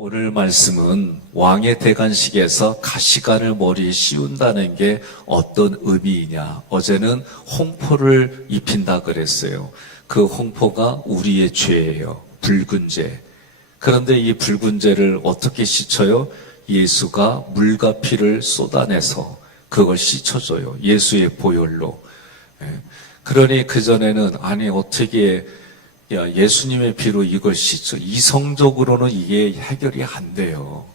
오늘 말씀은 왕의 대관식에서 가시관을 머리에 씌운다는 게 어떤 의미이냐. 어제는 홍포를 입힌다 그랬어요. 그 홍포가 우리의 죄예요. 붉은 죄. 그런데 이 붉은 죄를 어떻게 씻어요? 예수가 물과 피를 쏟아내서 그걸 씻어줘요. 예수의 보혈로. 그러니 그전에는 아니 어떻게 예수님의 피로 이걸 씻죠. 이성적으로는 이게 해결이 안 돼요.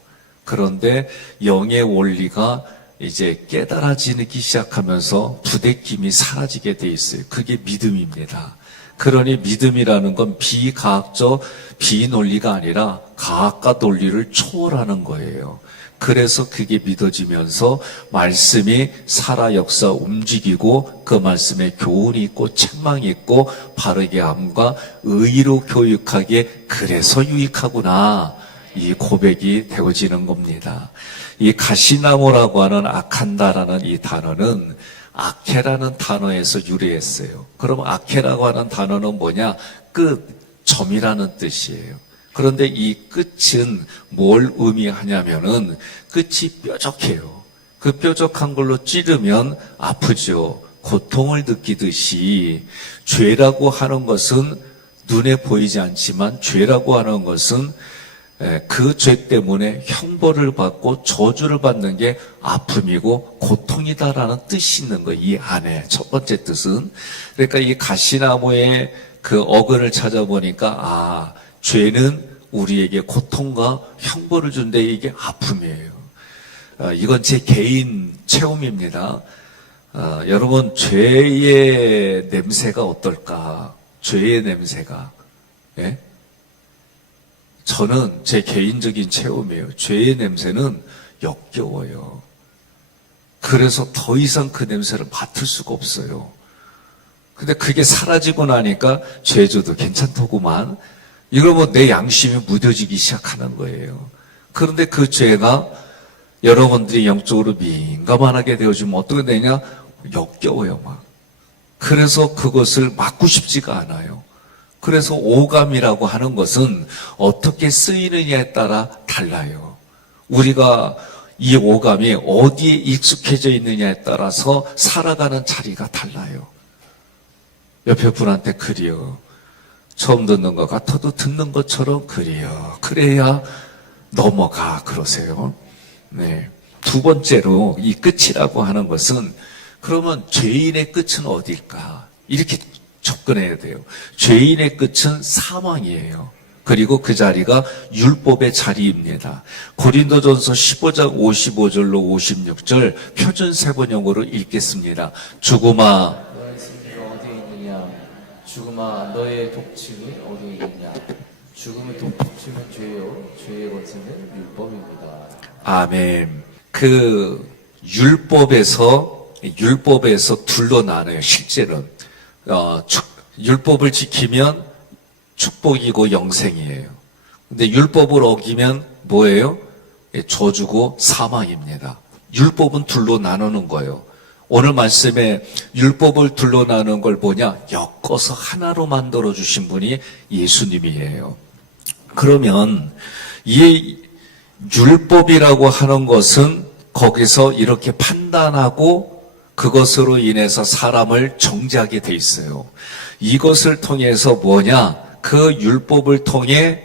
그런데 영의 원리가 이제 깨달아지기 시작하면서 부대낌이 사라지게 돼 있어요. 그게 믿음입니다. 그러니 믿음이라는 건 비과학적, 비논리가 아니라 과학과 논리를 초월하는 거예요. 그래서 그게 믿어지면서 말씀이 살아 역사 움직이고 그 말씀에 교훈이 있고 책망이 있고 바르게 함과 의로 교육하게 그래서 유익하구나. 이 고백이 되어지는 겁니다. 이 가시나무라고 하는 아칸다라는 이 단어는 아케라는 단어에서 유래했어요. 그럼 아케라고 하는 단어는 뭐냐? 끝, 점이라는 뜻이에요. 그런데 이 끝은 뭘 의미하냐면은 끝이 뾰족해요. 그 뾰족한 걸로 찌르면 아프죠. 고통을 느끼듯이 죄라고 하는 것은 눈에 보이지 않지만 죄라고 하는 것은 그 죄 때문에 형벌을 받고 저주를 받는 게 아픔이고 고통이다라는 뜻이 있는 거예요. 이 안에 첫 번째 뜻은. 그러니까 이 가시나무의 그 어근을 찾아보니까 죄는 우리에게 고통과 형벌을 준데 이게 아픔이에요. 이건 제 개인 체험입니다. 여러분 죄의 냄새가 어떨까? 죄의 냄새가. 예? 저는 제 개인적인 체험이에요. 죄의 냄새는 역겨워요. 그래서 더 이상 그 냄새를 맡을 수가 없어요. 근데 그게 사라지고 나니까 죄져도 괜찮더구만. 이러면 내 양심이 무뎌지기 시작하는 거예요. 그런데 그 죄가 여러분들이 영적으로 민감하게 되어지면 어떻게 되냐? 역겨워요, 막. 그래서 그것을 막고 싶지가 않아요. 그래서 오감이라고 하는 것은 어떻게 쓰이느냐에 따라 달라요. 우리가 이 오감이 어디에 익숙해져 있느냐에 따라서 살아가는 자리가 달라요. 옆에 분한테 그려. 처음 듣는 것 같아도 듣는 것처럼 그려. 그래야 넘어가. 그러세요. 네. 두 번째로 이 끝이라고 하는 것은 그러면 죄인의 끝은 어딜까? 이렇게 접근해야 돼요. 죄인의 끝은 사망이에요. 그리고 그 자리가 율법의 자리입니다. 고린도전서 15장 55절로 56절 표준 세번역으로 읽겠습니다. 죽음아 너의 생기가 어디에 있느냐? 죽음아 너의 독침이 어디에 있느냐? 죽음의 독침은 죄요, 죄의 거침은 율법입니다. 아멘. 그 율법에서 둘로 나눠요. 실제로는 율법을 지키면 축복이고 영생이에요. 근데 율법을 어기면 뭐예요? 저주고 사망입니다. 율법은 둘로 나누는 거예요. 오늘 말씀에 율법을 둘로 나누는 걸 뭐냐? 엮어서 하나로 만들어 주신 분이 예수님이에요. 그러면 이 율법이라고 하는 것은 거기서 이렇게 판단하고 그것으로 인해서 사람을 정죄하게 돼 있어요. 이것을 통해서 뭐냐? 그 율법을 통해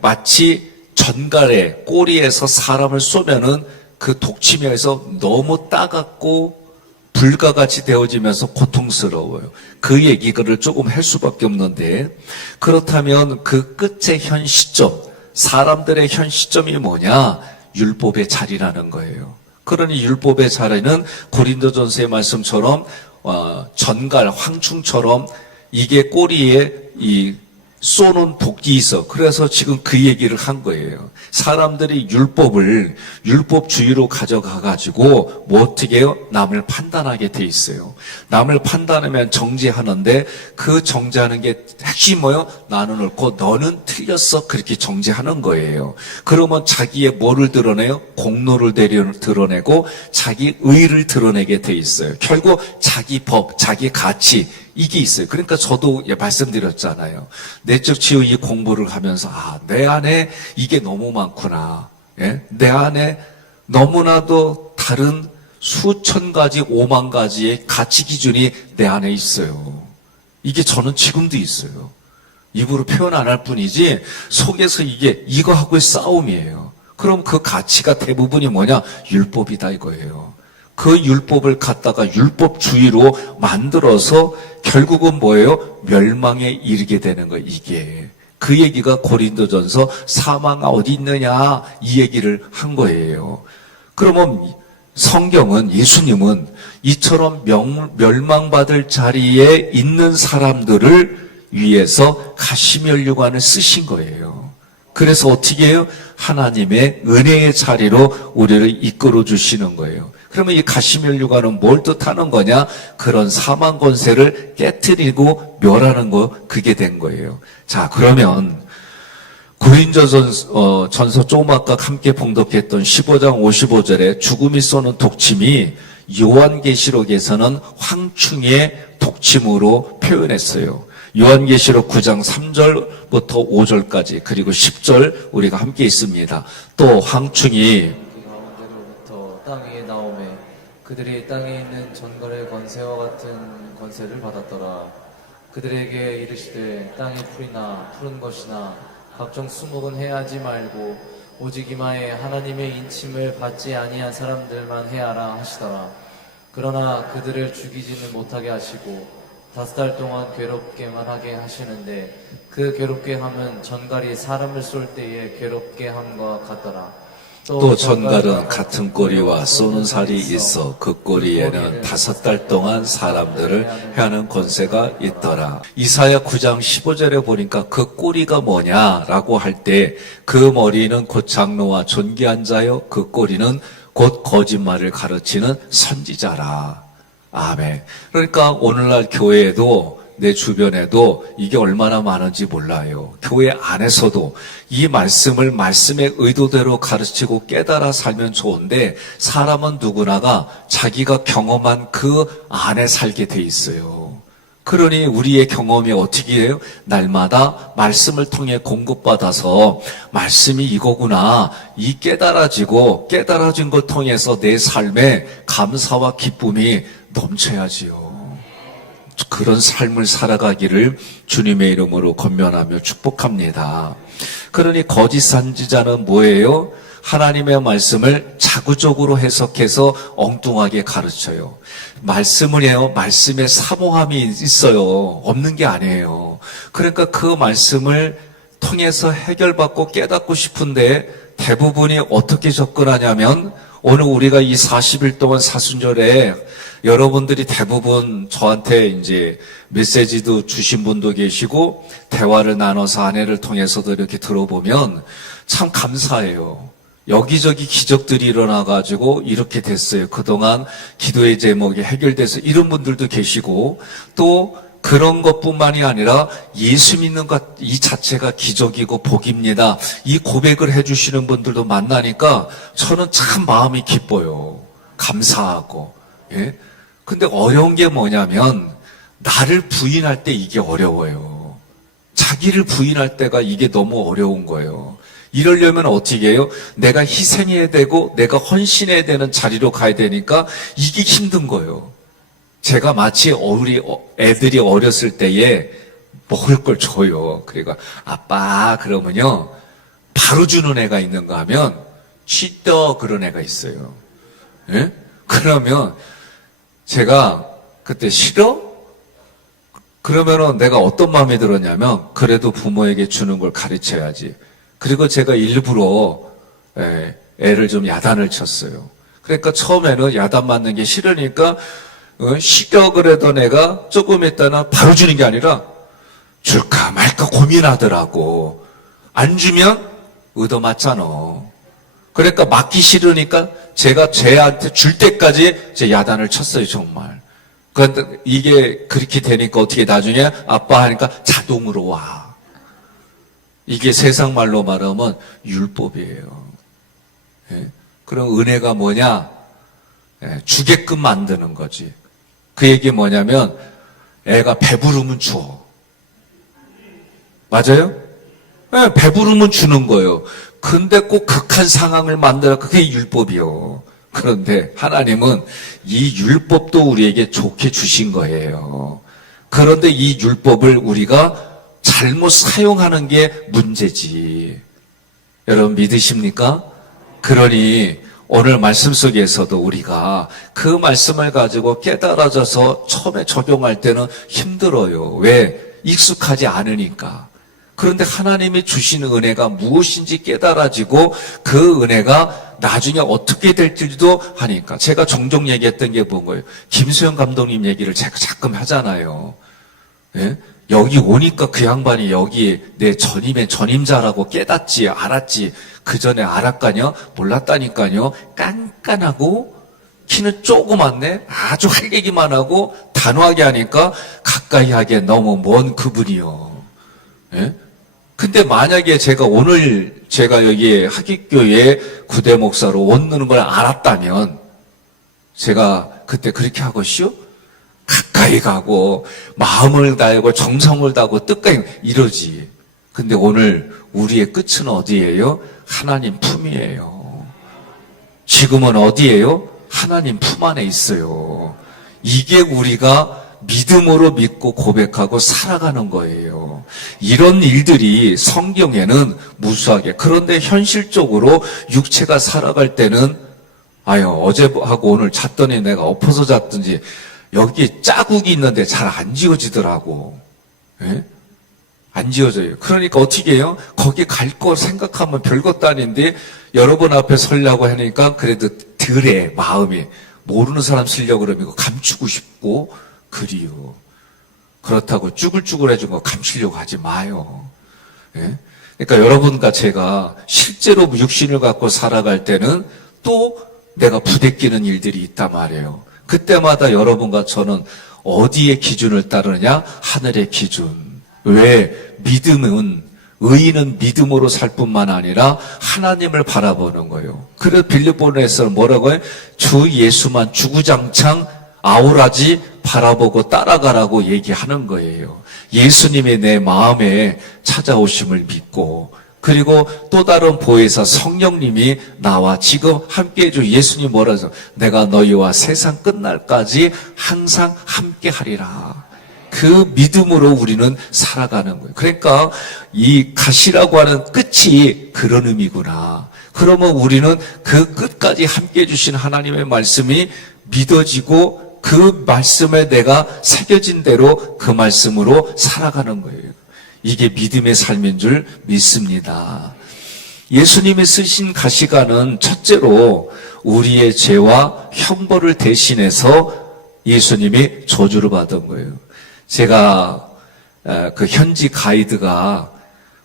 마치 전갈에 꼬리에서 사람을 쏘면은 그 독침에서 너무 따갑고 불과 같이 되어지면서 고통스러워요. 그 얘기를 조금 할 수밖에 없는데, 그렇다면 그 끝의 현 시점, 사람들의 현 시점이 뭐냐? 율법의 자리라는 거예요. 그러니 율법의 자리는 고린도전서의 말씀처럼 전갈, 황충처럼 이게 꼬리에 이 쏘는 독이 있어. 그래서 지금 그 얘기를 한 거예요. 사람들이 율법주의로 가져가가지고 뭐 어떻게 해요? 남을 판단하게 돼 있어요. 남을 판단하면 정죄하는데 그 정죄하는 게 핵심이 뭐예요? 나는 옳고 너는 틀렸어. 그렇게 정죄하는 거예요. 그러면 자기의 뭐를 드러내요? 공로를 드러내고 자기 의를 드러내게 돼 있어요. 결국 자기 법, 자기 가치 이게 있어요. 그러니까 저도 말씀드렸잖아요. 내적 치유 이 공부를 하면서 내 안에 이게 너무 많구나. 예? 내 안에 너무나도 다른 수천 가지, 5만 가지의 가치 기준이 내 안에 있어요. 이게 저는 지금도 있어요. 입으로 표현 안 할 뿐이지 속에서 이거하고의 싸움이에요. 그럼 그 가치가 대부분이 뭐냐? 율법이다 이거예요. 그 율법을 갖다가 율법주의로 만들어서 결국은 뭐예요? 멸망에 이르게 되는 거예요. 이게. 그 얘기가 고린도전서 사망아 어디 있느냐 이 얘기를 한 거예요. 그러면 성경은, 예수님은 이처럼 멸망받을 자리에 있는 사람들을 위해서 가시면류관을 쓰신 거예요. 그래서 어떻게 해요? 하나님의 은혜의 자리로 우리를 이끌어 주시는 거예요. 그러면 이 가시면류관은 뭘 뜻하는 거냐? 그런 사망 권세를 깨트리고 멸하는 거, 그게 된 거예요. 자, 그러면 고린도전서 조금 아까 함께 봉독했던 15장 55절에 죽음이 쏘는 독침이 요한계시록에서는 황충의 독침으로 표현했어요. 요한계시록 9장 3절부터 5절까지 그리고 10절 우리가 함께 있습니다. 또 황충이 가운데로부터 땅 위에 나오매 그들이 땅에 있는 전갈의 권세와 같은 권세를 받았더라. 그들에게 이르시되 땅의 풀이나 푸른 것이나 각종 수목은 해하지 말고 오직 이마에 하나님의 인침을 받지 아니한 사람들만 해하라 하시더라. 그러나 그들을 죽이지는 못하게 하시고 5달 동안 괴롭게만 하게 하시는데 그 괴롭게 함은 전갈이 사람을 쏠 때에 괴롭게 함과 같더라. 또 전갈은 같은 꼬리와 쏘는 살이 있어 그 꼬리에는 5달 동안 사람들을 해하는 권세가 있더라. 이사야 9장 15절에 보니까 그 꼬리가 뭐냐라고 할 때 그 머리는 곧 장로와 존귀한 자요 그 꼬리는 곧 거짓말을 가르치는 선지자라. 아멘. 그러니까 오늘날 교회에도 내 주변에도 이게 얼마나 많은지 몰라요. 교회 안에서도 이 말씀을 말씀의 의도대로 가르치고 깨달아 살면 좋은데 사람은 누구나가 자기가 경험한 그 안에 살게 돼 있어요. 그러니 우리의 경험이 어떻게 해요? 날마다 말씀을 통해 공급받아서 말씀이 이거구나. 이 깨달아진 걸 통해서 내 삶에 감사와 기쁨이 넘쳐야지요. 그런 삶을 살아가기를 주님의 이름으로 권면하며 축복합니다. 그러니 거짓 선지자는 뭐예요? 하나님의 말씀을 자구적으로 해석해서 엉뚱하게 가르쳐요. 말씀을 해요. 말씀에 사모함이 있어요. 없는 게 아니에요. 그러니까 그 말씀을 통해서 해결받고 깨닫고 싶은데 대부분이 어떻게 접근하냐면 오늘 우리가 이 40일 동안 사순절에 여러분들이 대부분 저한테 이제 메시지도 주신 분도 계시고 대화를 나눠서 아내를 통해서도 이렇게 들어보면 참 감사해요. 여기저기 기적들이 일어나가지고 이렇게 됐어요. 그동안 기도의 제목이 해결돼서 이런 분들도 계시고 또 그런 것뿐만이 아니라 예수 믿는 것 이 자체가 기적이고 복입니다. 이 고백을 해주시는 분들도 만나니까 저는 참 마음이 기뻐요. 감사하고. 예? 근데 어려운 게 뭐냐면 나를 부인할 때 이게 어려워요. 자기를 부인할 때가 이게 너무 어려운 거예요. 이러려면 어떻게 해요? 내가 희생해야 되고 내가 헌신해야 되는 자리로 가야 되니까 이게 힘든 거예요. 제가 마치 우리 애들이 어렸을 때에 먹을 걸 줘요. 그러니까 아빠 그러면요 바로 주는 애가 있는가 하면 쉬떠 그런 애가 있어요. 예? 그러면 제가 그때 싫어? 그러면은 내가 어떤 마음이 들었냐면 그래도 부모에게 주는 걸 가르쳐야지. 그리고 제가 일부러 애를 좀 야단을 쳤어요. 그러니까 처음에는 야단 맞는 게 싫으니까 쉬겨 그러던 애가 조금 있다가 바로 주는 게 아니라 줄까 말까 고민하더라고. 안 주면 얻어맞잖아. 그러니까 맞기 싫으니까 제가 쟤한테 줄 때까지 제 야단을 쳤어요, 정말. 그런데 이게 그렇게 되니까 어떻게 나중에 아빠 하니까 자동으로 와. 이게 세상 말로 말하면 율법이에요. 예? 그럼 은혜가 뭐냐? 예, 주게끔 만드는 거지. 그 얘기 뭐냐면 애가 배부르면 줘. 맞아요? 네, 배부르면 주는 거예요. 근데 꼭 극한 상황을 만들어 그게 율법이요. 그런데 하나님은 이 율법도 우리에게 좋게 주신 거예요. 그런데 이 율법을 우리가 잘못 사용하는 게 문제지. 여러분 믿으십니까? 그러니 오늘 말씀 속에서도 우리가 그 말씀을 가지고 깨달아져서 처음에 적용할 때는 힘들어요. 왜? 익숙하지 않으니까. 그런데 하나님이 주시는 은혜가 무엇인지 깨달아지고 그 은혜가 나중에 어떻게 될지도 하니까. 제가 종종 얘기했던 게 뭔가요? 김수영 감독님 얘기를 제가 가끔 하잖아요. 예? 여기 오니까 그 양반이 여기 내 전임자라고 깨닫지, 알았지. 그 전에 알았까요? 몰랐다니까요. 깐깐하고 키는 조그맣네. 아주 할 얘기만 하고 단호하게 하니까 가까이 하기에 너무 먼 그분이요. 예? 근데 만약에 제가 여기 하객교회 구대 목사로 온는 걸 알았다면 제가 그때 그렇게 하겠시요? 가까이 가고 마음을 다하고 정성을 다하고 뜻까지 이러지. 근데 오늘 우리의 끝은 어디예요? 하나님 품이에요. 지금은 어디예요? 하나님 품 안에 있어요. 이게 우리가 믿음으로 믿고 고백하고 살아가는 거예요. 이런 일들이 성경에는 무수하게. 그런데 현실적으로 육체가 살아갈 때는 어제하고 오늘 잤더니 내가 엎어서 잤든지 여기 자국이 있는데 잘 안 지워지더라고. 예? 안 지워져요. 그러니까 어떻게 해요? 거기 갈 거 생각하면 별것도 아닌데 여러분 앞에 서려고 하니까 그래도 덜해 마음이. 모르는 사람 쓰려고 그러면 감추고 싶고 그리요. 그렇다고 쭈글쭈글해진 거 감추려고 하지 마요. 예? 그러니까 여러분과 제가 실제로 육신을 갖고 살아갈 때는 또 내가 부대끼는 일들이 있단 말이에요. 그때마다 여러분과 저는 어디의 기준을 따르느냐? 하늘의 기준. 왜? 믿음은, 의인은 믿음으로 살 뿐만 아니라 하나님을 바라보는 거예요. 그래서 빌립보서는 뭐라고 해요? 주 예수만 주구장창 아우라지 바라보고 따라가라고 얘기하는 거예요. 예수님이 내 마음에 찾아오심을 믿고, 그리고 또 다른 보혜사 성령님이 나와 지금 함께해 줘. 예수님 뭐라 해서 내가 너희와 세상 끝날까지 항상 함께 하리라. 그 믿음으로 우리는 살아가는 거예요. 그러니까 이 가시라고 하는 끝이 그런 의미구나. 그러면 우리는 그 끝까지 함께해 주신 하나님의 말씀이 믿어지고 그 말씀에 내가 새겨진 대로 그 말씀으로 살아가는 거예요. 이게 믿음의 삶인 줄 믿습니다. 예수님이 쓰신 가시관은 첫째로 우리의 죄와 형벌을 대신해서 예수님이 저주를 받은 거예요. 제가 그 현지 가이드가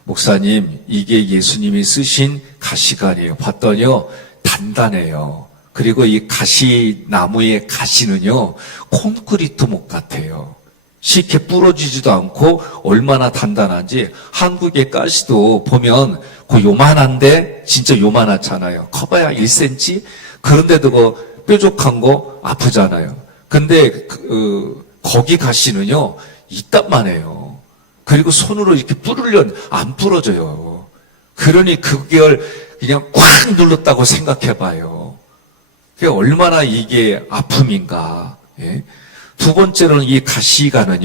목사님 이게 예수님이 쓰신 가시관이에요. 봤더니요 단단해요. 그리고 이 가시나무의 가시는요 콘크리트 목 같아요. 쉽게 부러지지도 않고 얼마나 단단한지. 한국의 가시도 보면 그 요만한데 진짜 요만하잖아요. 커봐야 1cm? 그런데도 그 뾰족한 거 아프잖아요. 근데 거기 가시는요 이딴만 해요. 그리고 손으로 이렇게 뿌리려면 안 부러져요. 그러니 그걸 그냥 꽉 눌렀다고 생각해봐요. 그게 얼마나 이게 아픔인가. 예? 두 번째로는 이 가시관은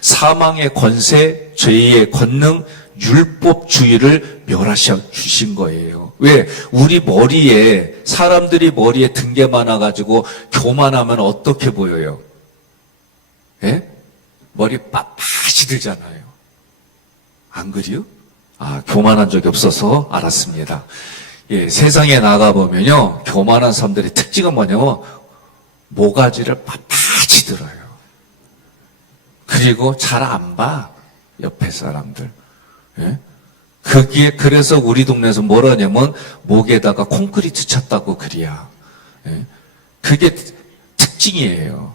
사망의 권세, 죄의 권능, 율법주의를 멸하셔 주신 거예요. 왜? 우리 머리에, 사람들이 머리에 든 게 많아가지고 교만하면 어떻게 보여요? 예? 머리 빳빳이 들잖아요. 안 그래요? 교만한 적이 없어서 알았습니다. 예, 세상에 나가보면요, 교만한 사람들의 특징은 뭐냐면, 모가지를 빳빳이 들어요. 그리고 잘 안 봐. 옆에 사람들. 예? 그래서 우리 동네에서 뭐라냐면 목에다가 콘크리트 쳤다고 그래야. 예? 그게 특징이에요.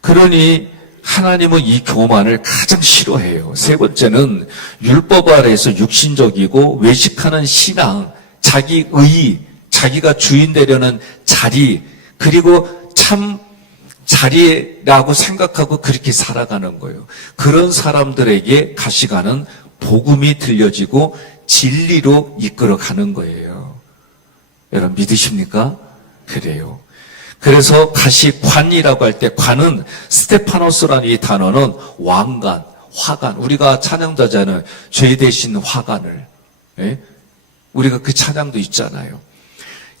그러니 하나님은 이 교만을 가장 싫어해요. 세 번째는 율법 아래에서 육신적이고 외식하는 신앙, 자기 의, 자기가 주인 되려는 자리, 그리고 자리라고 생각하고 그렇게 살아가는 거예요. 그런 사람들에게 가시관은 복음이 들려지고 진리로 이끌어가는 거예요. 여러분 믿으십니까? 그래요. 그래서 가시관이라고 할 때 관은 스테파노스라는 이 단어는 왕관, 화관. 우리가 찬양자잖아요. 죄 대신 화관을. 예? 우리가 그 찬양도 있잖아요.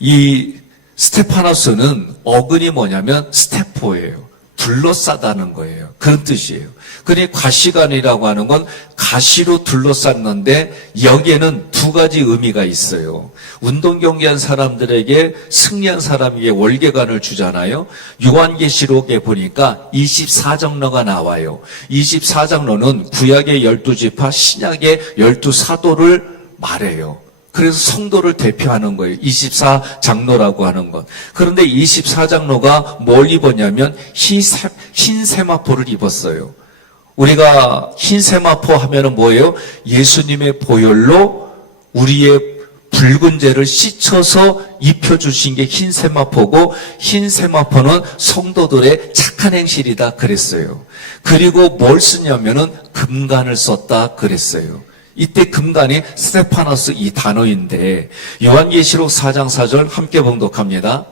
이 스테파노스는 어근이 뭐냐면 스테포예요. 둘러싸다는 거예요. 그런 뜻이에요. 그러니 가시관이라고 하는 건 가시로 둘러쌌는데 여기에는 두 가지 의미가 있어요. 운동 경기한 사람들에게 승리한 사람에게 월계관을 주잖아요. 요한계시록에 보니까 24장로가 나와요. 24장로는 구약의 12지파, 신약의 12사도를 말해요. 그래서 성도를 대표하는 거예요. 24장로라고 하는 것. 그런데 24장로가 뭘 입었냐면 흰 세마포를 입었어요. 우리가 흰 세마포 하면은 뭐예요? 예수님의 보혈로 우리의 붉은 죄를 씻어서 입혀주신 게 흰 세마포고, 흰 세마포는 성도들의 착한 행실이다 그랬어요. 그리고 뭘 쓰냐면은 금관을 썼다 그랬어요. 이때 금관이 스테파노스 이 단어인데, 요한계시록 4장 4절 함께 봉독합니다.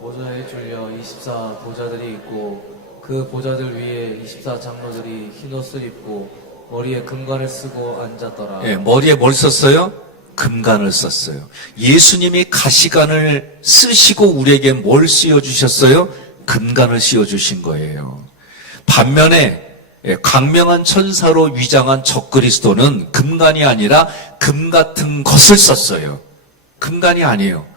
보좌에 줄려 24 보좌들이 있고 그 보좌들 위에 24 장로들이 흰 옷을 입고 머리에 금관을 쓰고 앉았더라. 예, 머리에 뭘 썼어요? 금관을 썼어요. 예수님이 가시관을 쓰시고 우리에게 뭘 씌워주셨어요? 금관을 씌워주신 거예요. 반면에 광명한 천사로 위장한 적그리스도는 금관이 아니라 금 같은 것을 썼어요. 금관이 아니에요.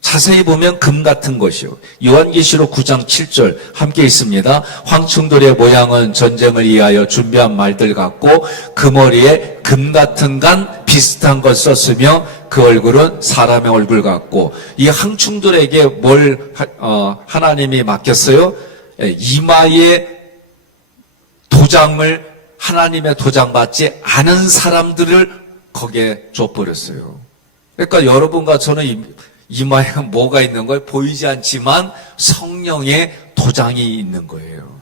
자세히 보면 금 같은 것이요. 요한계시록 9장 7절 함께 있습니다. 황충돌의 모양은 전쟁을 위하여 준비한 말들 같고 그 머리에 금 같은 간 비슷한 걸 썼으며 그 얼굴은 사람의 얼굴 같고, 이 황충돌에게 뭘 하나님이 맡겼어요? 이마에 도장을, 하나님의 도장 받지 않은 사람들을 거기에 줘버렸어요. 그러니까 여러분과 저는 이마에 뭐가 있는 거예요? 보이지 않지만 성령의 도장이 있는 거예요.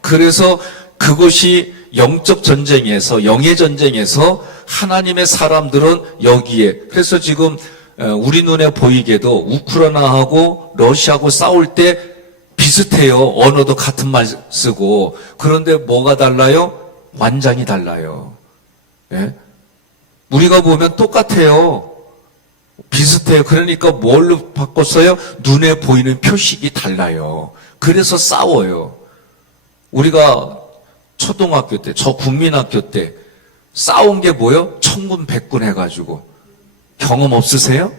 그래서 그것이 영적 전쟁에서, 영의 전쟁에서 하나님의 사람들은 여기에, 그래서 지금 우리 눈에 보이게도 우크라이나하고 러시아하고 싸울 때 비슷해요. 언어도 같은 말 쓰고. 그런데 뭐가 달라요? 완장이 달라요. 예? 우리가 보면 똑같아요. 비슷해요. 그러니까 뭘로 바꿨어요? 눈에 보이는 표식이 달라요. 그래서 싸워요. 우리가 초등학교 때, 저 국민학교 때 싸운 게 뭐예요? 천군백군 해가지고. 경험 없으세요?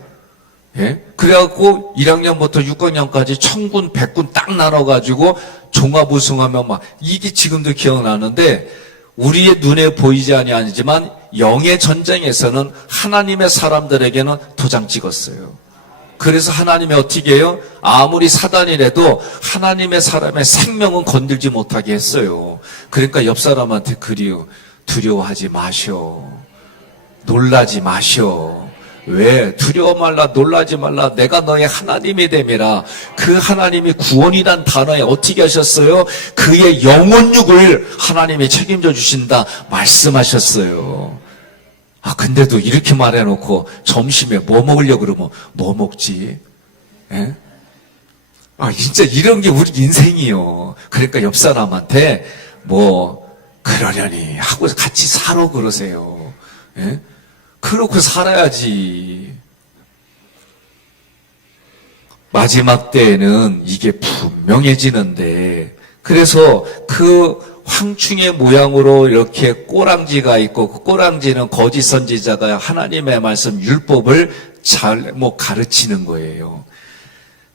예? 그래갖고 1학년부터 6학년까지 천군, 백군 딱 나눠가지고 종합 우승하면 막, 이게 지금도 기억나는데, 우리의 눈에 보이지 아니하지만 영의 전쟁에서는 하나님의 사람들에게는 도장 찍었어요. 그래서 하나님이 어떻게 해요? 아무리 사단이라도 하나님의 사람의 생명은 건들지 못하게 했어요. 그러니까 옆 사람한테 그리요. 두려워하지 마셔. 놀라지 마셔. 왜? 두려워 말라, 놀라지 말라. 내가 너의 하나님이 됨이라. 그 하나님이 구원이란 단어에 어떻게 하셨어요? 그의 영혼육을 하나님이 책임져 주신다 말씀하셨어요. 아, 근데도 이렇게 말해놓고 점심에 뭐 먹으려고 그러면 뭐 먹지? 예? 아, 진짜 이런 게 우리 인생이요. 그러니까 옆 사람한테 뭐 그러려니 하고 같이 살아 그러세요. 예? 그렇게 살아야지. 마지막 때에는 이게 분명해지는데, 그래서 그 황충의 모양으로 이렇게 꼬랑지가 있고, 그 꼬랑지는 거짓 선지자가 하나님의 말씀 율법을 잘 가르치는 거예요.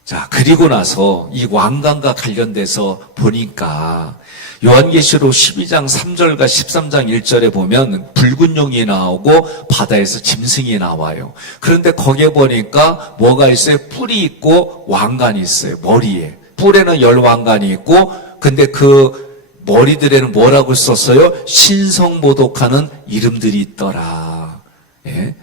자, 그리고 나서 이 왕관과 관련돼서 보니까 요한계시록 12장 3절과 13장 1절에 보면 붉은 용이 나오고 바다에서 짐승이 나와요. 그런데 거기에 보니까 뭐가 있어요? 뿔이 있고 왕관이 있어요. 머리에. 뿔에는 10왕관이 있고, 근데 그 머리들에는 뭐라고 썼어요? 신성모독하는 이름들이 있더라. 예?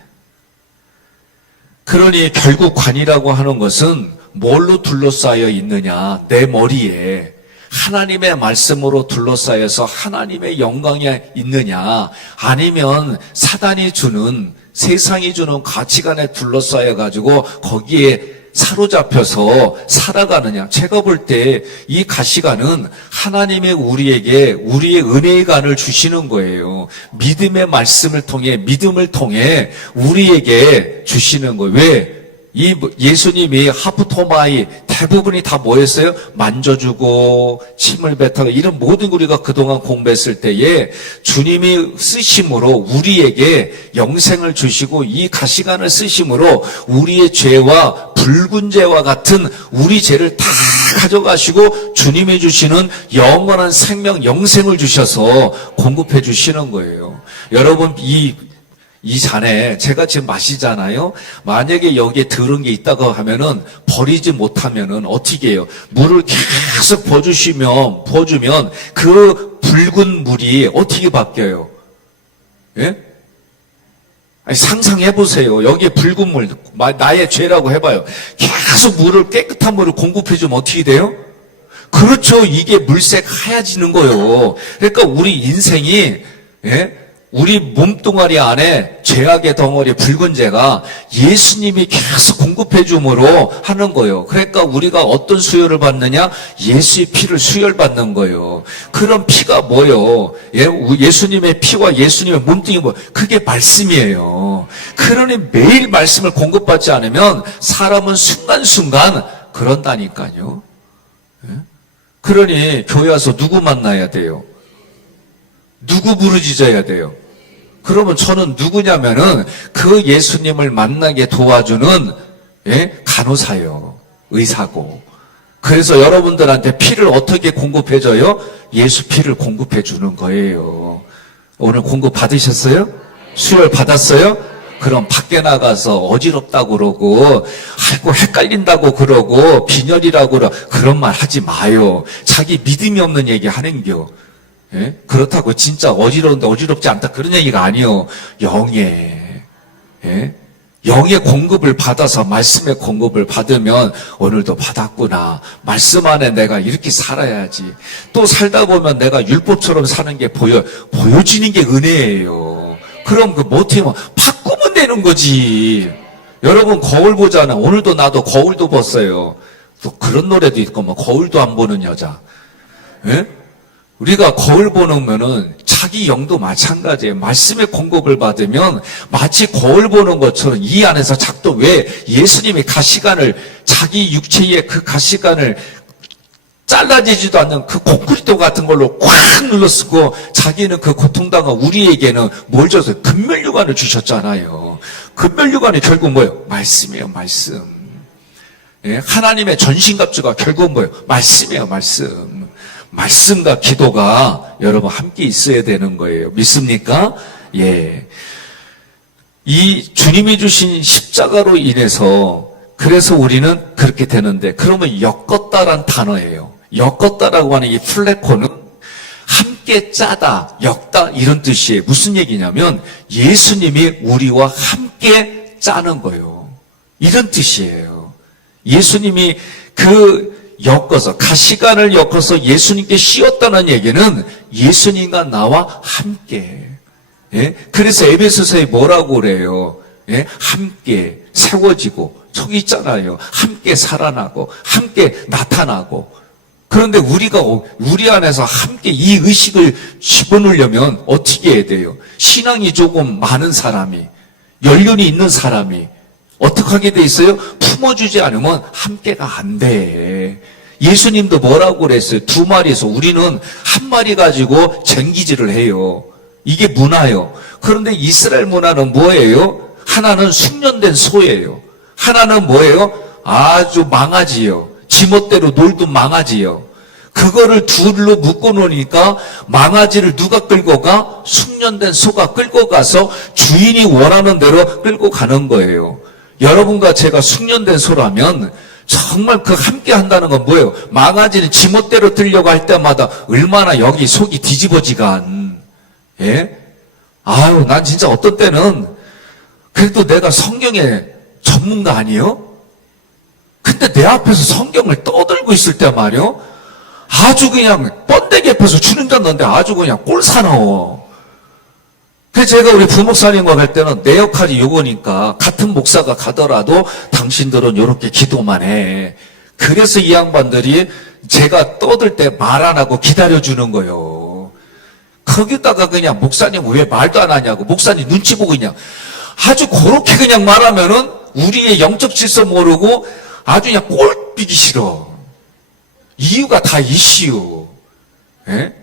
그러니 결국 관이라고 하는 것은 뭘로 둘러싸여 있느냐? 내 머리에. 하나님의 말씀으로 둘러싸여서 하나님의 영광이 있느냐, 아니면 사단이 주는, 세상이 주는 가치관에 둘러싸여 가지고 거기에 사로잡혀서 살아가느냐. 제가 볼 때 이 가시관은 하나님의 우리에게 우리의 은혜의 간을 주시는 거예요. 믿음의 말씀을 통해, 믿음을 통해 우리에게 주시는 거예요. 왜? 이 예수님이 하프토마이 대부분이 다 뭐였어요? 만져주고 침을 뱉어가 이런 모든 우리가 그동안 공부했을 때에 주님이 쓰심으로 우리에게 영생을 주시고 이 가시관을 쓰심으로 우리의 죄와 붉은 죄와 같은 우리 죄를 다 가져가시고 주님이 주시는 영원한 생명, 영생을 주셔서 공급해 주시는 거예요. 여러분, 이 잔에 제가 지금 마시잖아요. 만약에 여기에 들은 게 있다고 하면은 버리지 못하면은 어떻게 해요? 물을 계속 부어주면 그 붉은 물이 어떻게 바뀌어요? 예? 아니, 상상해 보세요. 여기에 붉은 물, 나의 죄라고 해봐요. 계속 물을, 깨끗한 물을 공급해주면 어떻게 돼요? 그렇죠. 이게 물색 하얘지는 거예요. 그러니까 우리 인생이, 예? 우리 몸뚱아리 안에 죄악의 덩어리, 붉은 죄가 예수님이 계속 공급해 줌으로 하는 거예요. 그러니까 우리가 어떤 수혈을 받느냐? 예수의 피를 수혈받는 거예요. 그런 피가 뭐예요? 예수님의 피와 예수님의 몸뚱이 뭐? 그게 말씀이에요. 그러니 매일 말씀을 공급받지 않으면 사람은 순간순간 그런다니까요. 그러니 교회 와서 누구 만나야 돼요? 누구 부르짖어야 돼요? 그러면 저는 누구냐면은 그 예수님을 만나게 도와주는 간호사요. 의사고. 그래서 여러분들한테 피를 어떻게 공급해줘요? 예수 피를 공급해 주는 거예요. 오늘 공급 받으셨어요? 수혈 받았어요? 그럼 밖에 나가서 어지럽다고 그러고, 아이고, 헷갈린다고 그러고, 빈혈이라고 그러고, 그런 말 하지 마요. 자기 믿음이 없는 얘기 하는겨. 예? 그렇다고 진짜 어지러운데 어지럽지 않다 그런 얘기가 아니요. 영의 공급을 받아서 말씀의 공급을 받으면 오늘도 받았구나. 말씀 안에 내가 이렇게 살아야지. 또 살다 보면 내가 율법처럼 사는 게 보여지는 게 은혜예요. 그럼 그 못하면 바꾸면 되는 거지. 여러분 거울 보잖아. 오늘도 나도 거울도 봤어요. 또 그런 노래도 있고 뭐 거울도 안 보는 여자. 예? 우리가 거울 보면은 자기 영도 마찬가지예요. 말씀의 공급을 받으면 마치 거울 보는 것처럼 이 안에서 작동. 왜? 예수님이 가시관을, 자기 육체의 그 가시관을 잘라지지도 않는 그 콘크리트 같은 걸로 꽉 눌러쓰고 자기는 그 고통당한 우리에게는 뭘 줬어요? 금멸류관을 주셨잖아요. 금멸류관이 결국 뭐예요? 말씀이에요. 말씀. 예? 하나님의 전신갑주가 결국 뭐예요? 말씀이에요. 말씀. 말씀과 기도가 여러분 함께 있어야 되는 거예요. 믿습니까? 예. 이 주님이 주신 십자가로 인해서 그래서 우리는 그렇게 되는데, 그러면 엮었다란 단어예요. 엮었다라고 하는 이 플레코는 함께 짜다, 엮다 이런 뜻이에요. 무슨 얘기냐면 예수님이 우리와 함께 짜는 거예요. 이런 뜻이에요. 예수님이 엮어서, 가시관을 엮어서 예수님께 씌웠다는 얘기는 예수님과 나와 함께. 예? 그래서 에베소서에 뭐라고 그래요? 예? 함께 세워지고, 저기 있잖아요. 함께 살아나고, 함께 나타나고. 그런데 우리가, 우리 안에서 함께 이 의식을 집어넣으려면 어떻게 해야 돼요? 신앙이 조금 많은 사람이, 연륜이 있는 사람이, 어떻게 하게 돼 있어요? 품어주지 않으면 함께가 안 돼. 예수님도 뭐라고 그랬어요? 두 마리에서 우리는 한 마리 가지고 쟁기질을 해요. 이게 문화예요. 그런데 이스라엘 문화는 뭐예요? 하나는 숙련된 소예요. 하나는 뭐예요? 아주 망아지요. 지멋대로 놀던 망아지요. 그거를 둘로 묶어 놓으니까 망아지를 누가 끌고 가? 숙련된 소가 끌고 가서 주인이 원하는 대로 끌고 가는 거예요. 여러분과 제가 숙련된 소라면 정말 그 함께 한다는 건 뭐예요? 망아지는 지멋대로 들려고 할 때마다 얼마나 여기 속이 뒤집어지간. 예? 아유, 난 진짜 어떤 때는 그래도 내가 성경의 전문가 아니에요? 근데 내 앞에서 성경을 떠들고 있을 때 말이요. 아주 그냥 번데기 앞에서 주는 줄 넣는데 아주 그냥 꼴사나워. 그래서 제가 우리 부목사님과 갈 때는 내 역할이 요거니까 같은 목사가 가더라도 당신들은 요렇게 기도만 해. 그래서 이 양반들이 제가 떠들 때 말 안 하고 기다려주는 거예요. 거기다가 그냥 목사님 왜 말도 안 하냐고, 목사님 눈치 보고 그냥 아주 그렇게 그냥 말하면은 우리의 영적 질서 모르고 아주 그냥 꼴비기 싫어. 이유가 다 이슈. 예?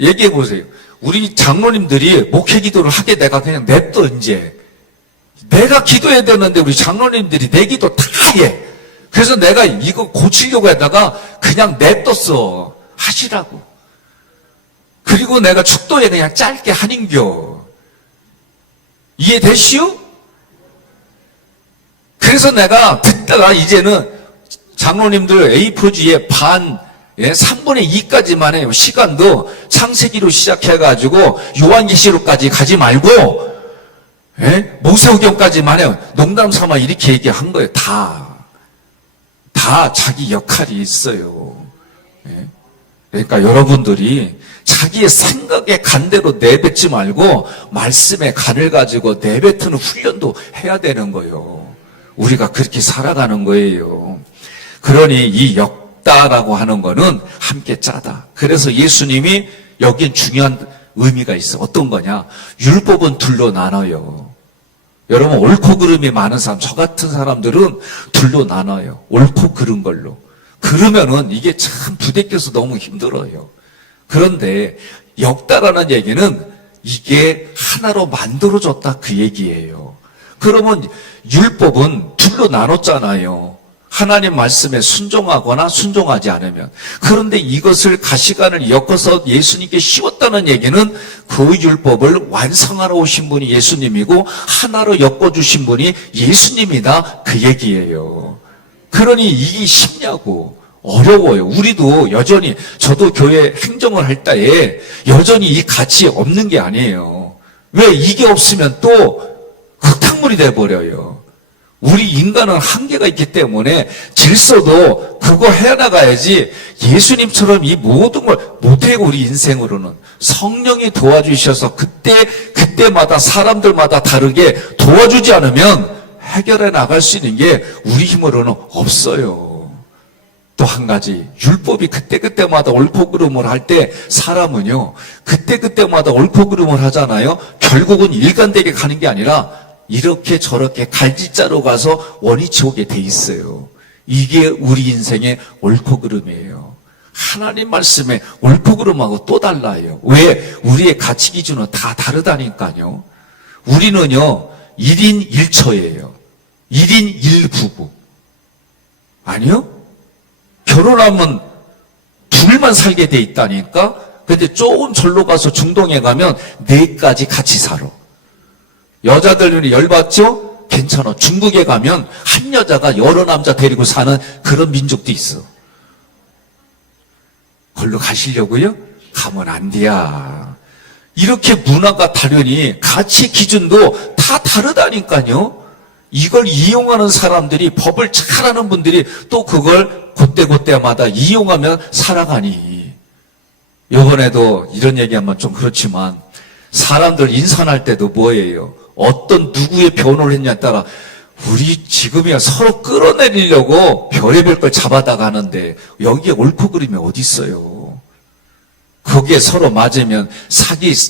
얘기해 보세요. 우리 장로님들이 목회 기도를 하게 내가 그냥 냅둬, 이제. 내가 기도해야 되는데 우리 장로님들이 내 기도 다 해. 그래서 내가 이거 고치려고 하다가 그냥 냅뒀어. 하시라고. 그리고 내가 축도에 그냥 짧게 하는겨. 이해되시오? 그래서 내가 듣다가 이제는 장로님들 A4G에 반, 3분의 2까지만 해요. 시간도 창세기로 시작해가지고 요한계시록까지 가지 말고, 모세오경까지만 해요. 농담 삼아 이렇게 얘기한 거예요. 다 자기 역할이 있어요. 그러니까 여러분들이 자기의 생각에 간대로 내뱉지 말고 말씀에 간을 가지고 내뱉는 훈련도 해야 되는 거예요. 우리가 그렇게 살아가는 거예요. 그러니 이 역다라고 하는 거는 함께 짜다. 그래서 예수님이 여기엔 중요한 의미가 있어. 어떤 거냐? 율법은 둘로 나눠요. 여러분, 옳고 그름이 많은 사람, 저 같은 사람들은 둘로 나눠요. 옳고 그른 걸로. 그러면은 이게 참 부대껴서 너무 힘들어요. 그런데 역다라는 얘기는 이게 하나로 만들어졌다, 그 얘기예요. 그러면 율법은 둘로 나눴잖아요. 하나님 말씀에 순종하거나 순종하지 않으면. 그런데 이것을 가시관을 엮어서 예수님께 씌웠다는 얘기는 그 율법을 완성하러 오신 분이 예수님이고 하나로 엮어주신 분이 예수님이다, 그 얘기예요. 그러니 이게 쉽냐고. 어려워요. 우리도 여전히, 저도 교회 행정을 할 때에 여전히 이 가치 없는 게 아니에요. 왜? 이게 없으면 또 흙탕물이 돼버려요. 우리 인간은 한계가 있기 때문에 질서도 그거 해나가야지 예수님처럼 이 모든 걸 못해요. 우리 인생으로는 성령이 도와주셔서 그때마다 사람들마다 다르게 도와주지 않으면 해결해 나갈 수 있는 게 우리 힘으로는 없어요. 또 한 가지, 율법이 그때마다 옳고 그름을 할 때 사람은요, 그때마다 옳고 그름을 하잖아요. 결국은 일관되게 가는 게 아니라 이렇게 저렇게 갈지자로 가서 원위치 오게 돼 있어요. 이게 우리 인생의 옳고 그름이에요. 하나님 말씀에 옳고 그름하고 또 달라요. 왜? 우리의 가치 기준은 다 다르다니까요. 우리는요, 1인 1처예요. 1인 1부부. 아니요? 결혼하면 둘만 살게 돼 있다니까? 근데 조금 절로 가서 중동에 가면 4까지 같이 살아. 여자들은 열받죠? 괜찮아. 중국에 가면 한 여자가 여러 남자 데리고 사는 그런 민족도 있어. 걸로 가시려고요? 가면 안 돼야. 이렇게 문화가 다르니 가치 기준도 다 다르다니까요. 이걸 이용하는 사람들이, 법을 잘 아는 분들이 또 그걸 그때마다 이용하면 살아가니. 이번에도 이런 얘기하면 좀 그렇지만 사람들 인선할 때도 뭐예요? 어떤 누구의 변호를 했냐에 따라 우리 지금이야 서로 끌어내리려고 별의별 걸 잡아다가 하는데 여기에 옳고 그름이 어디 있어요? 거기에 서로 맞으면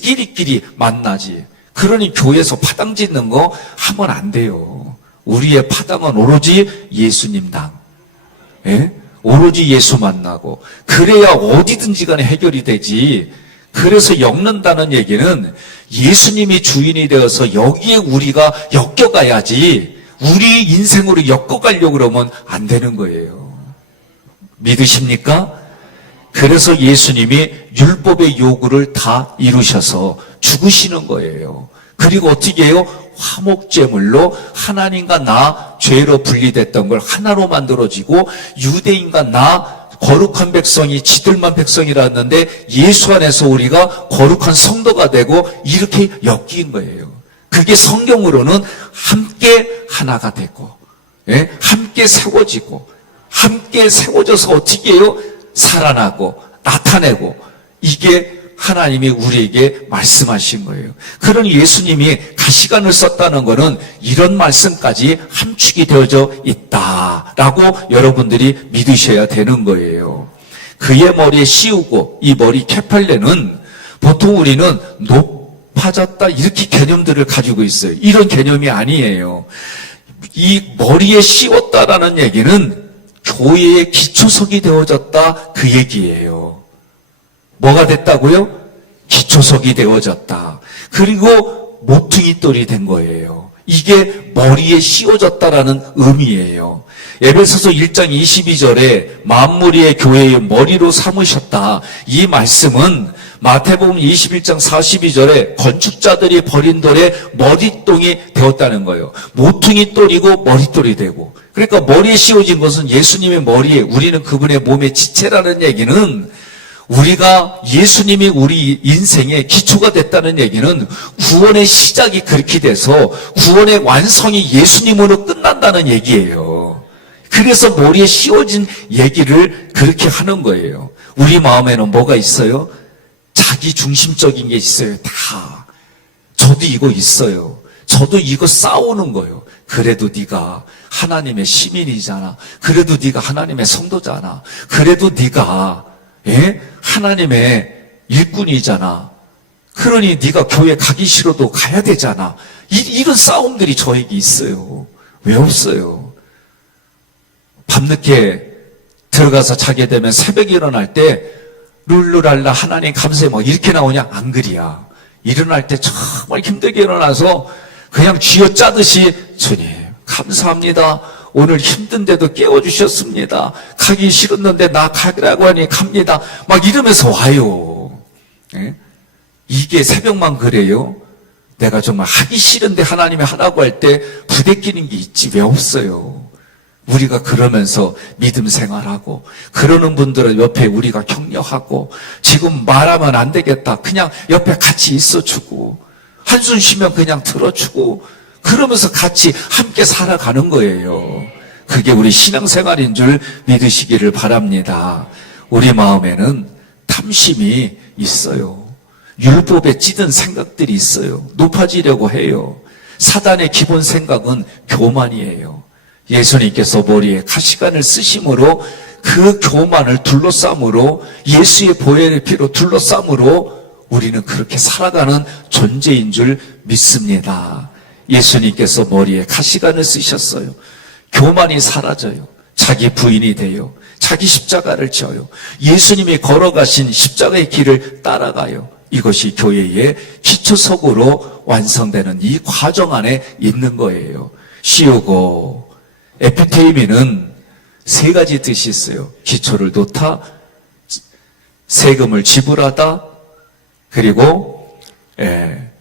끼리끼리 만나지. 그러니 교회에서 파당 짓는 거 하면 안 돼요. 우리의 파당은 오로지 예수님 당. 예? 오로지 예수 만나고 그래야 어디든지 간에 해결이 되지. 그래서 엮는다는 얘기는 예수님이 주인이 되어서 여기에 우리가 엮여가야지 우리 인생으로 엮어가려고 그러면 안 되는 거예요. 믿으십니까? 그래서 예수님이 율법의 요구를 다 이루셔서 죽으시는 거예요. 그리고 어떻게 해요? 화목제물로 하나님과 나 죄로 분리됐던 걸 하나로 만들어지고 유대인과 나 거룩한 백성이 지들만 백성이라는데 예수 안에서 우리가 거룩한 성도가 되고 이렇게 엮인 거예요. 그게 성경으로는 함께 하나가 되고, 함께 세워지고, 함께 세워져서 어떻게 해요? 살아나고, 나타내고, 이게 하나님이 우리에게 말씀하신 거예요. 그러니 예수님이 가시관을 썼다는 것은 이런 말씀까지 함축이 되어져 있다라고 여러분들이 믿으셔야 되는 거예요. 그의 머리에 씌우고, 이 머리 케팔레는 보통 우리는 높아졌다 이렇게 개념들을 가지고 있어요. 이런 개념이 아니에요. 이 머리에 씌웠다라는 얘기는 교회의 기초석이 되어졌다 그 얘기예요. 뭐가 됐다고요? 기초석이 되어졌다. 그리고 모퉁이 돌이 된 거예요. 이게 머리에 씌워졌다라는 의미예요. 에베소서 1장 22절에 만무리의 교회의 머리로 삼으셨다. 이 말씀은 마태복음 21장 42절에 건축자들이 버린 돌에 머리똥이 되었다는 거예요. 모퉁이 돌이고 머리돌이 되고. 그러니까 머리에 씌워진 것은 예수님의 머리에, 우리는 그분의 몸의 지체라는 얘기는, 우리가 예수님이 우리 인생의 기초가 됐다는 얘기는 구원의 시작이 그렇게 돼서 구원의 완성이 예수님으로 끝난다는 얘기예요. 그래서 머리에 씌워진 얘기를 그렇게 하는 거예요. 우리 마음에는 뭐가 있어요? 자기 중심적인 게 있어요. 다. 저도 이거 있어요. 저도 이거 싸우는 거예요. 그래도 네가 하나님의 시민이잖아. 그래도 네가 하나님의 성도잖아. 그래도 네가 하나님의 일꾼이잖아. 그러니 네가 교회 가기 싫어도 가야 되잖아. 이런 싸움들이 저에게 있어요. 왜 없어요? 밤늦게 들어가서 자게 되면 새벽에 일어날 때 룰루랄라 하나님 감사해 뭐 이렇게 나오냐? 안 그리야. 일어날 때 정말 힘들게 일어나서 그냥 쥐어짜듯이 주님 감사합니다. 오늘 힘든데도 깨워주셨습니다. 가기 싫었는데 나 가라고 하니 갑니다. 막 이러면서 와요. 예? 이게 새벽만 그래요? 내가 정말 하기 싫은데 하나님이 하라고 할 때 부대끼는 게 있지 왜 없어요? 우리가 그러면서 믿음 생활하고, 그러는 분들은 옆에 우리가 격려하고, 지금 말하면 안 되겠다. 그냥 옆에 같이 있어주고, 한숨 쉬면 그냥 들어주고, 그러면서 같이 함께 살아가는 거예요. 그게 우리 신앙생활인 줄 믿으시기를 바랍니다. 우리 마음에는 탐심이 있어요. 율법에 찌든 생각들이 있어요. 높아지려고 해요. 사단의 기본 생각은 교만이에요. 예수님께서 머리에 가시관을 쓰심으로 그 교만을 둘러싸므로, 예수의 보혈의 피로 둘러싸므로 우리는 그렇게 살아가는 존재인 줄 믿습니다. 예수님께서 머리에 가시관을 쓰셨어요. 교만이 사라져요. 자기 부인이 돼요. 자기 십자가를 져요. 예수님이 걸어가신 십자가의 길을 따라가요. 이것이 교회의 기초석으로 완성되는 이 과정 안에 있는 거예요. 씌우고, 에피테이미는 세 가지 뜻이 있어요. 기초를 놓다, 세금을 지불하다, 그리고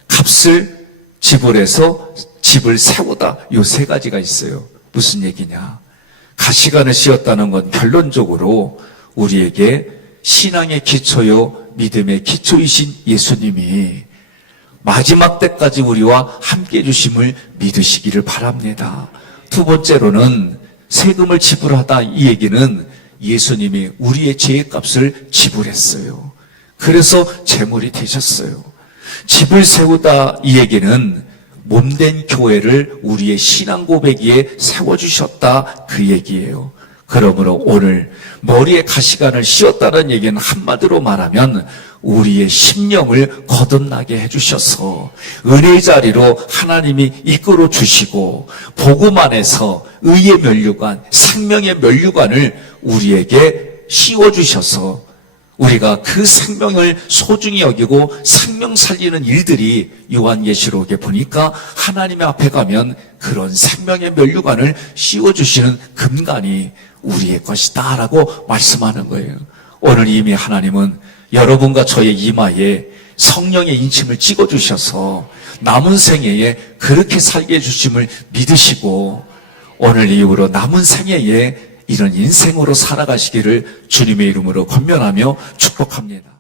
값을 지불해서 집을 세우다. 이 세 가지가 있어요. 무슨 얘기냐? 가시관을 씌웠다는 건 결론적으로 우리에게 신앙의 기초요, 믿음의 기초이신 예수님이 마지막 때까지 우리와 함께 해주심을 믿으시기를 바랍니다. 두 번째로는 세금을 지불하다, 이 얘기는 예수님이 우리의 죄의 값을 지불했어요. 그래서 제물이 되셨어요. 집을 세우다, 이 얘기는 몸된 교회를 우리의 신앙 고백 위에 세워주셨다, 그 얘기예요. 그러므로 오늘 머리에 가시관을 씌웠다는 얘기는 한마디로 말하면 우리의 심령을 거듭나게 해주셔서 은혜의 자리로 하나님이 이끌어 주시고, 복음 안에서 의의 면류관, 생명의 면류관을 우리에게 씌워주셔서 우리가 그 생명을 소중히 여기고 생명 살리는 일들이, 요한계시록에 보니까 하나님의 앞에 가면 그런 생명의 면류관을 씌워주시는 금관이 우리의 것이다 라고 말씀하는 거예요. 오늘 이미 하나님은 여러분과 저의 이마에 성령의 인침을 찍어주셔서 남은 생애에 그렇게 살게 해주심을 믿으시고, 오늘 이후로 남은 생애에 이런 인생으로 살아가시기를 주님의 이름으로 권면하며 축복합니다.